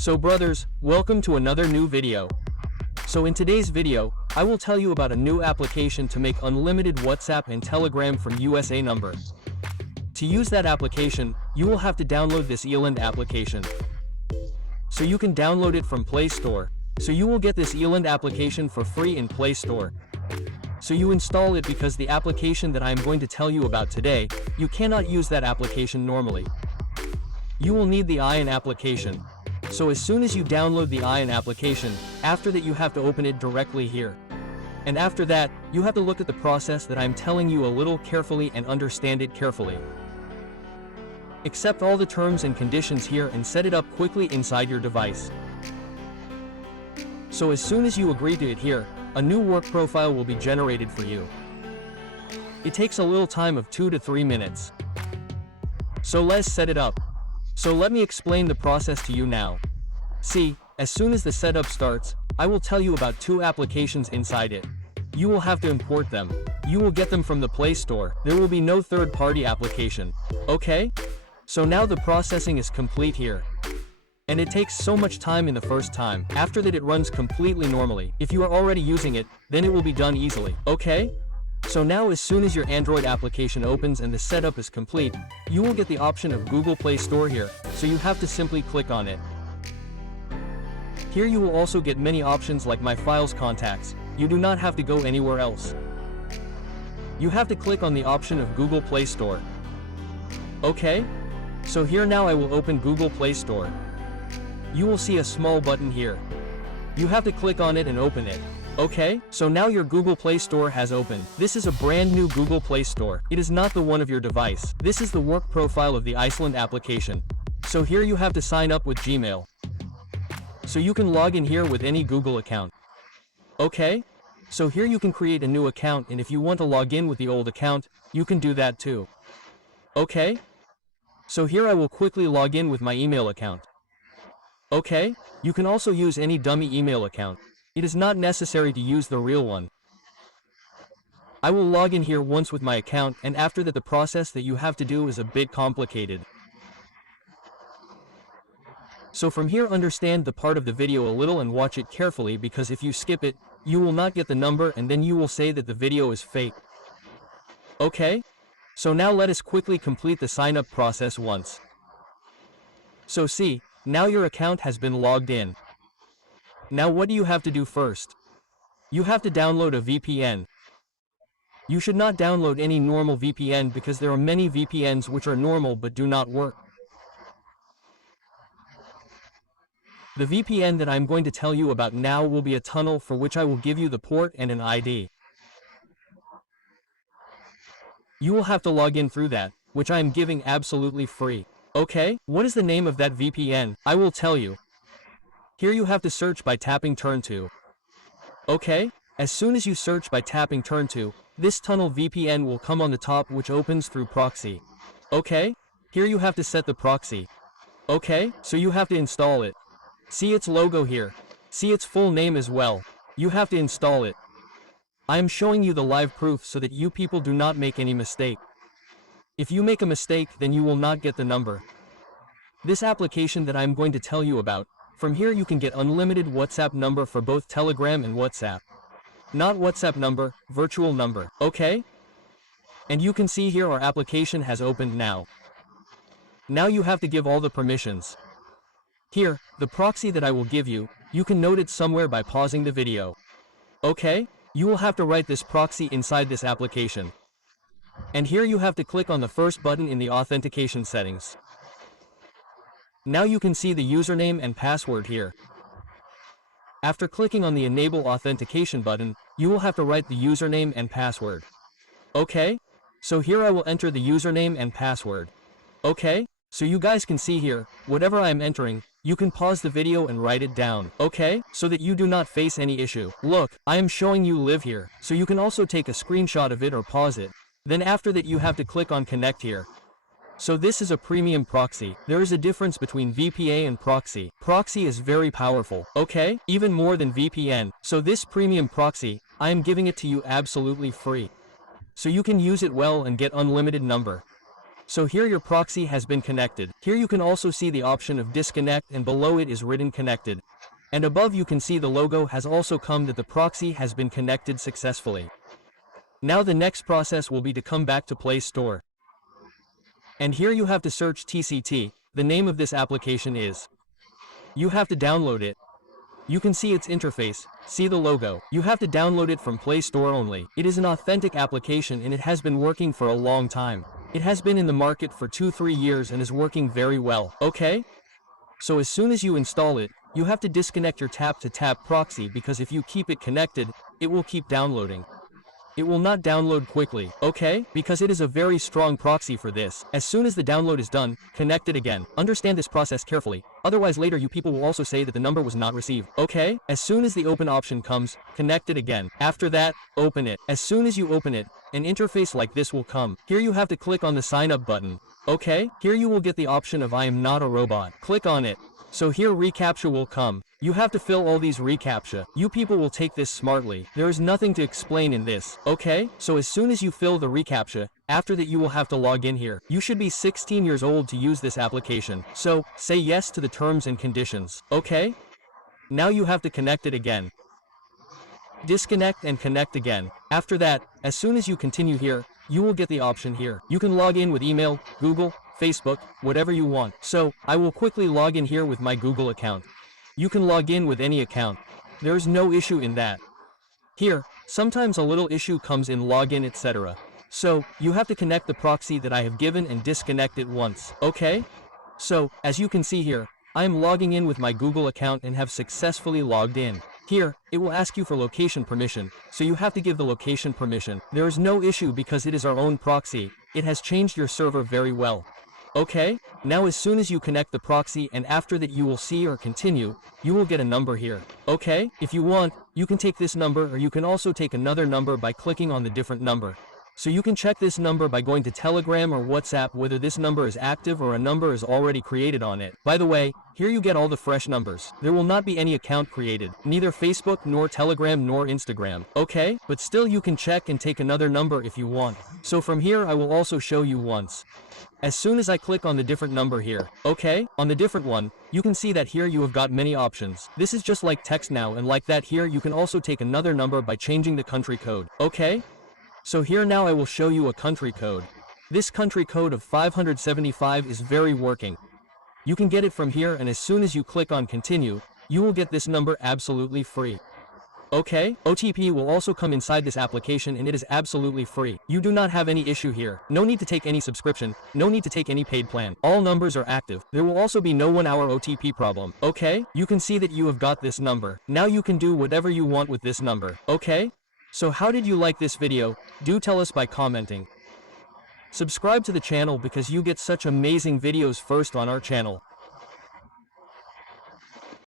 So brothers, welcome to another new video. So in today's video, I will tell you about a new application to make unlimited WhatsApp and Telegram from USA number. To use that application, you will have to download this Eland application. So you can download it from Play Store. So you will get this Eland application for free in Play Store. So you install it because the application that I am going to tell you about today, you cannot use that application normally. You will need the Ion application. So as soon as you download the Ion application, after that you have to open it directly here. And after that, you have to look at the process that I'm telling you a little carefully and understand it carefully. Accept all the terms and conditions here and set it up quickly inside your device. So as soon as you agree to it here, a new work profile will be generated for you. It takes a little time of 2 to 3 minutes. So let's set it up. So let me explain the process to you now. See, as soon as the setup starts, I will tell you about 2 applications inside it. You will have to import them. You will get them from the Play Store. There will be no third-party application. Okay? So now the processing is complete here. And it takes so much time in the first time. After that it runs completely normally. If you are already using it, then it will be done easily. Okay? So now as soon as your Android application opens and the setup is complete, you will get the option of Google Play Store here, so you have to simply click on it. Here you will also get many options like My Files Contacts. You do not have to go anywhere else. You have to click on the option of Google Play Store. Okay? So here now I will open Google Play Store. You will see a small button here. You have to click on it and open it. Okay, so now your Google Play Store has opened. This is a brand new Google Play Store. It is not the one of your device. This is the work profile of the Iceland application. So here you have to sign up with Gmail. So you can log in here with any Google account. Okay? So here you can create a new account, and if you want to log in with the old account, you can do that too. Okay? So here I will quickly log in with my email account. Okay? You can also use any dummy email account. It is not necessary to use the real one. I will log in here once with my account, and after that the process that you have to do is a bit complicated. So from here understand the part of the video a little and watch it carefully, because if you skip it, you will not get the number and then you will say that the video is fake. Okay? So now let us quickly complete the sign up process once. So see, now your account has been logged in. Now what do you have to do first? You have to download a VPN. You should not download any normal VPN because there are many VPNs which are normal but do not work. The VPN that I'm going to tell you about now will be a tunnel for which I will give you the port and an ID. You will have to log in through that, which I am giving absolutely free. Okay, what is the name of that VPN? I will tell you. Here you have to search by tapping turn to. Okay, as soon as you search by tapping turn to, this tunnel VPN will come on the top, which opens through proxy. Okay, here you have to set the proxy. Okay, so you have to install it. See its logo here. See its full name as well. You have to install it. I am showing you the live proof so that you people do not make any mistake. If you make a mistake, then you will not get the number. This application that I am going to tell you about, from here you can get unlimited WhatsApp number for both Telegram and WhatsApp. Not WhatsApp number, virtual number, okay? And you can see here our application has opened now. Now you have to give all the permissions. Here, the proxy that I will give you, you can note it somewhere by pausing the video. Okay? You will have to write this proxy inside this application. And here you have to click on the first button in the authentication settings. Now you can see the username and password here. After clicking on the Enable Authentication button, you will have to write the username and password. Okay? So here I will enter the username and password. Okay? So you guys can see here, whatever I am entering, you can pause the video and write it down. Okay? So that you do not face any issue. Look, I am showing you live here, so you can also take a screenshot of it or pause it. Then after that you have to click on Connect here. So this is a premium proxy. There is a difference between VPA and proxy. Proxy is very powerful, okay? Even more than VPN. So this premium proxy, I am giving it to you absolutely free. So you can use it well and get unlimited number. So here your proxy has been connected. Here you can also see the option of disconnect, and below it is written connected. And above you can see the logo has also come that the proxy has been connected successfully. Now the next process will be to come back to Play Store. And here you have to search TCT. The name of this application is. You have to download it. You can see its interface, see the logo. You have to download it from Play Store only. It is an authentic application and it has been working for a long time. It has been in the market for 2-3 years and is working very well, okay? So as soon as you install it, you have to disconnect your tap-to-tap proxy, because if you keep it connected, it will keep downloading. It will not download quickly, okay? Because it is a very strong proxy for this. As soon as the download is done, connect it again. Understand this process carefully, otherwise later you people will also say that the number was not received, okay? As soon as the open option comes, connect it again. After that, open it. As soon as you open it, an interface like this will come. Here you have to click on the sign up button, okay? Here you will get the option of I am not a robot. Click on it. So here reCAPTCHA will come. You have to fill all these reCAPTCHA. You people will take this smartly. There is nothing to explain in this, okay? So as soon as you fill the reCAPTCHA, after that you will have to log in here. You should be 16 years old to use this application. So, say yes to the terms and conditions, okay? Now you have to connect it again. Disconnect and connect again. After that, as soon as you continue here, you will get the option here. You can log in with email, Google, Facebook, whatever you want. So, I will quickly log in here with my Google account. You can log in with any account. There is no issue in that. Here, sometimes a little issue comes in login, etc. So, you have to connect the proxy that I have given and disconnect it once, okay? So, as you can see here, I am logging in with my Google account and have successfully logged in. Here, it will ask you for location permission, so you have to give the location permission. There is no issue because it is our own proxy. It has changed your server very well. Okay, now as soon as you connect the proxy and after that you will see or continue, you will get a number here. Okay, if you want, you can take this number or you can also take another number by clicking on the different number. So you can check this number by going to Telegram or WhatsApp whether this number is active or a number is already created on it. By the way, here you get all the fresh numbers. There will not be any account created, neither Facebook nor Telegram nor Instagram, okay? But still you can check and take another number if you want. So from here I will also show you once. As soon as I click on the different number here, okay, on the different one, you can see that here you have got many options. This is just like text now, and like that here you can also take another number by changing the country code, okay? So here now I will show you a country code. This country code of 575 is very working. You can get it from here, and as soon as you click on continue, you will get this number absolutely free. Okay, OTP will also come inside this application and it is absolutely free. You do not have any issue here. No need to take any subscription, no need to take any paid plan. All numbers are active. There will also be no 1-hour OTP problem. Okay, you can see that you have got this number. Now you can do whatever you want with this number. Okay? So how did you like this video? Do tell us by commenting. Subscribe to the channel because you get such amazing videos first on our channel.